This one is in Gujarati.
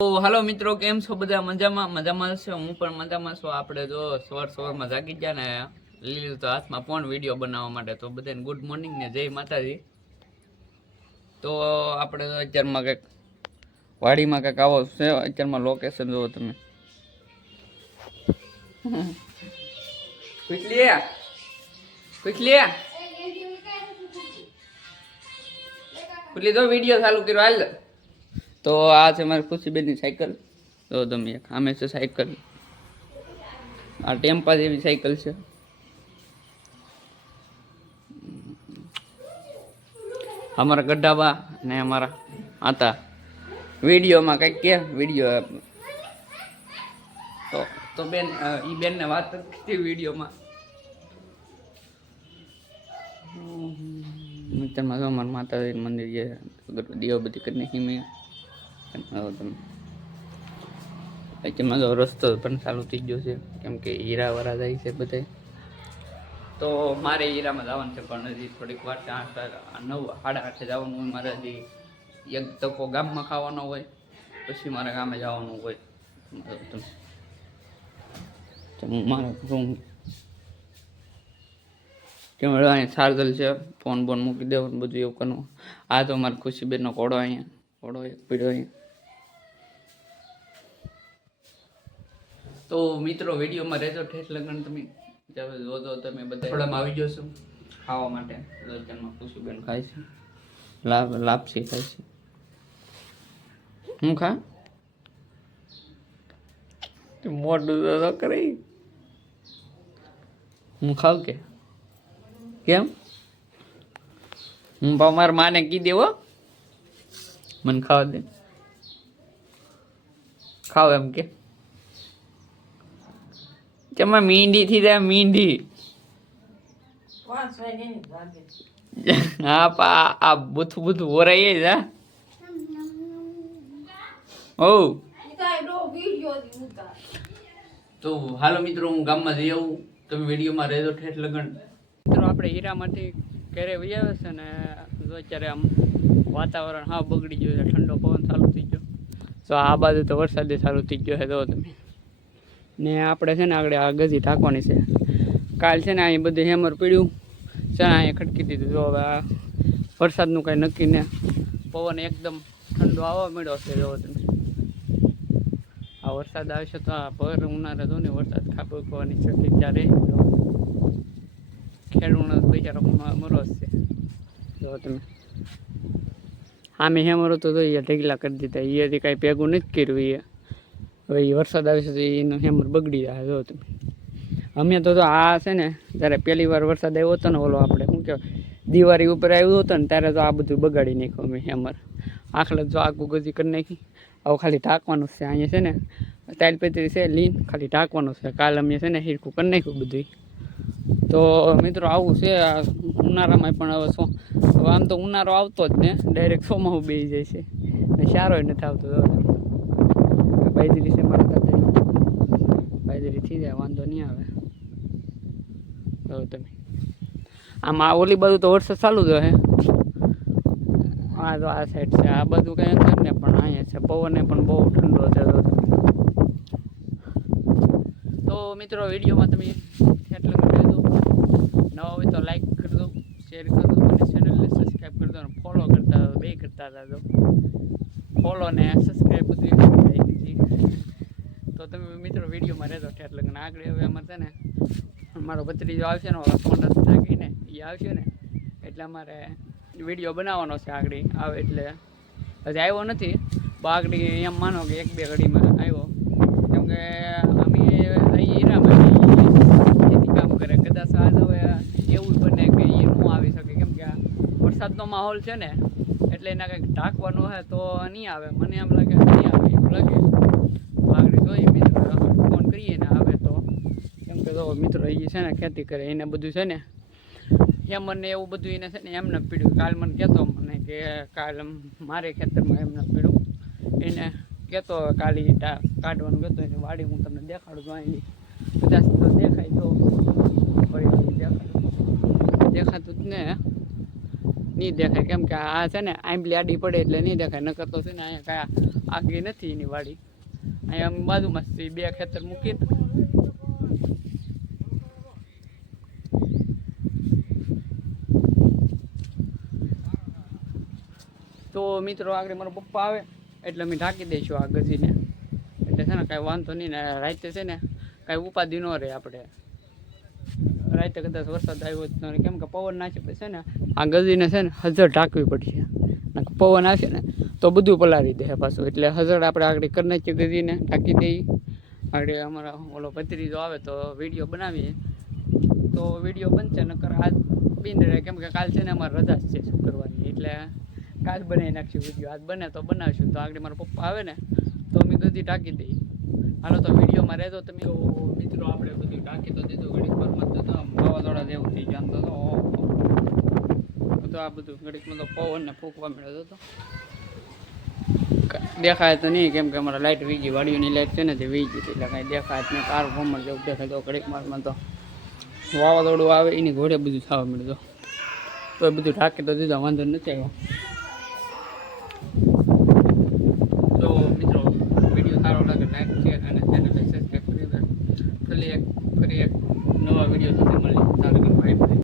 તો હાલો મિત્રો, કેમ છો બધા? મજામાં છે? હું પણ મજામાં છું. આપણે જો સવારમાં જાગી ગયા ને લીધું તો હાથમાં ફોન વિડીયો બનાવવા માટે. તો બધાને ગુડ મોર્નિંગ ને જય માતાજી. તો આપણે તો અત્યારમાં કંઈક વાડીમાં કંઈક આવો છે. અત્યારમાં લોકેશન જુઓ તમે. કુટલી તો વિડીયો ચાલુ કર્યો હાલ. તો આ છે મારી ખુશીબેનની સાયકલ. તો તમે આમે છે સાયકલ, આ ટેમ્પા જેવી સાયકલ છે. અમારા ગઢાબા ને અમારા હતા વિડીયોમાં કંઈક કે વિડીયો તો બેન એ બેનને વાત કરતી વિડીયોમાં. મિત્રમાં જો અમારા માતાજી મંદિર છે, દીવા બધી કરીને મેં અત્યારમાં જો રસ્તો પણ ચાલુ થઈ ગયો છે, કેમ કે હીરાવાળા જાય છે બધા. તો મારે હીરામાં જવાનું છે, પણ હજી થોડીક વાર 9 સાડા 8 જવાનું હોય. મારે હજી એક તકો ગામમાં ખાવાનો હોય, પછી મારે ગામે જવાનું હોય. મારે કેમ અહીંયા ચાર્જર છે, ફોન બોન મૂકી દેવાનું બધું એવું કરવું. આ તો મારી ખુશીબેનનો ઘોડો અહીંયા ઘોડો એક પીડ્યો અહીંયા. તો મિત્રો વિડીયોમાં રહેજો ઠેઠ લગન. તમે જોજો તમે બધા થોડામાં આવી જશો ખાવા માટે. અત્યારમાં ખુશીબેન ખાય છે, લાપસી ખાય છે. હું ખા મોટું તો કરી હું ખાવ કે કેમ? હું મારા માને કી દેવો મને ખાવા દે, ખાવ એમ કે તેમાં મીંઢી થી જાય મીંઢી. હા પા આ બુથું ઓરાય જ. હા ઓ તો હાલો મિત્રો, હું ગામમાં જઈ આવું. તમે વિડીયોમાં રહેજો ઠેઠ લગન. મિત્રો આપણે હીરામાંથી ઘરે વહી આવે છે ને જો અત્યારે આમ વાતાવરણ હા બગડી ગયું છે, ઠંડો પવન ચાલુ થઈ ગયો. તો આ બાજુ તો વરસાદ ચાલુ થઈ ગયો છે. જો તમે ને આપણે છે ને આગળ આ ગજી ઢાંકવાની છે. કાલ છે ને અહીં બધું હેમર પીડ્યું છે ને અહીંયા ખડકી દીધું. જો હવે આ વરસાદનું કાંઈ નક્કી ને પવન એકદમ ઠંડો આવવા મળ્યો છે. જો તમે આ વરસાદ આવશે તો આ ભર ઉનાળે તો ને વરસાદ ખાબકવાની શક્યતા રહે. ખેડૂત બિચારો મરોસ છે. જો તમે આમે હેમર હતો તો એ ઢગલા કરી દીધા. એથી કાંઈ ભેગું નથી કર્યું. હવે એ વરસાદ આવશે તો એનું હેમર બગડી જાય. જો તમે અમે તો આ છે ને જ્યારે પહેલી વાર વરસાદ આવ્યો હતો ને ઓલો આપણે શું કહેવાય દિવાળી ઉપર આવ્યો હતો ને ત્યારે તો આ બધું બગાડી નાખ્યું અમે હેમર. આખલે જો આખું ગજી કરી નાખી. હવે ખાલી ઢાંકવાનું છે. અહીંયા છે ને તાલપત્રી છે લીન, ખાલી ઢાંકવાનું છે. કાલ અમે છે ને હીરખું કરી નાખ્યું બધું. તો મિત્રો આવું છે આ ઉનાળામાં. પણ હવે શું હવે આમ તો ઉનાળો આવતો જ ને ડાયરેક્ટ ચોમાસું બેસી જાય છે ને સારોય નથી આવતો. બાજરી છે મારા દાદા, બાજરી થઈ જાય વાંધો નહીં આવે. તો તમે આમાં ઓલી બાજુ તો વરસાદ ચાલુ જ હે. હા તો આ સાઈડ છે, આ બધું કંઈ નથી ને પણ અહીંયા છે. પવને પણ બહુ ઠંડો છે. તો મિત્રો વિડીયોમાં તમે એટલું કરી દો. નવા હોય તો લાઈક કરી દો, શેર કરી દો અને ચેનલને સબસ્ક્રાઈબ કરી દો અને ફોલો કરતા બે કરતા હતા. તો ફોલો ને સબસ્ક્રાઈબ બધું તો તમે મિત્રો વિડીયોમાં રહેતો ઠેઠ લગન. આગળ હવે અમારે છે ને મારો ભત્રીજો આવશે ને ઓલા ફોન નાખીને એ આવશે ને એટલે અમારે વિડીયો બનાવવાનો છે. આગળ આવે એટલે હજી આવ્યો નથી. આગળ એમ માનો કે 1-2 ઘડીમાં આવ્યો, કેમ કે અમે હીરામાં ખેતી કામ કરે. કદાચ આજ હવે એવું બને કે એ ન આવી શકે, કેમ કે આ વરસાદનો માહોલ છે ને એટલે એના કંઈક ઢાંકવાનું હોય તો નહીં આવે. મને એમ લાગે નહીં આવે એવું લાગે. આગળ જોઈએ મિત્રો, ફોન કરીએ ને આવે તો. કેમ કે જો મિત્રો એ છે ને ખેતી કરે એને બધું છે ને હેમર ને એવું બધું એને છે ને એમને પીડ્યું. કાલ મને કહેતો મને કે કાલ મારે ખેતરમાં એમને પીડ્યું. એને કહેતો કાલે કાઢવાનું કહેતો એને વાડી હું તમને દેખાડું છું. અહીં કદાચ તો દેખાય તો દેખાતું જ ને નહીં દેખાય, કેમ કે આ છે ને આંબલી આડી પડે એટલે નહીં દેખાય. નકર તો છે ને અહીંયા કાંઈ આગળ નથી એની વાડી, અહીંયા અમે બાજુમાં જ બે ખેતર મૂકીને તો મિત્રો આગળ મારો પપ્પા આવે એટલે અમે ઢાંકી દઈશું આ ગજીને. એટલે છે ને કાંઈ વાંધો નહીં ને, રાતે છે ને કાંઈ ઉપાધિ ન રહે આપણે. રાતે કદાચ વરસાદ આવ્યો જ ન, કેમ કે પવન નાખે પછી છે ને આ ગજીને છે ને હજર ઢાંકવી પડશે. પવન આવશે ને તો બધું પલાળી દે પાછું. એટલે હજર આપણે આગળ કરી નાખીએ, ગજીને ઢાંકી દઈએ. આગળ અમારા ઓલો ભત્રીજો આવે તો વિડીયો બનાવીએ, તો વિડીયો બનશે. નકર આજ બિન રહે, કેમ કે કાલ છે ને અમારે રજા જ છે શુક્રવારની, એટલે કાલ બનાવી નાખશું વિડીયો. આજ બને તો બનાવશું. તો આગળ મારા પપ્પા આવે ને તો અમે ગજી ઢાંકી દઈએ. હાલો તો વિડીયોમાં રહેજો તમે. તો મિત્રો આપણે બધું ઢાંકી તો દીધું, ઘડીક વારમાં તો વાવાઝોડા જેવું થઈ જાય. તો આ બધું ઘડીકમાં તો પવન ને ફૂંકવા મળ્યો હતો. દેખાય તો નહીં, કેમ કે અમારા લાઇટ વીજી, વાડીઓની લાઇટ છે ને તે વીજી, એટલે કાંઈ દેખાય જ નહીં. કાર ભમર જેવું દેખાય. તો ઘડીક વારમાં તો વાવાઝોડું આવે એની ઘોડે બધું થવા મળ્યું. તો એ બધું ઢાંકી તો દીધા, વાંધો નથી આવ્યો. તો મિત્રો વિડીયો સારો લાગે લાઈક શેર અને ચેનલને સબસ્ક્રાઈબ કરી દો. ફરી એક નવા વિડીયો સુધી મળીએ.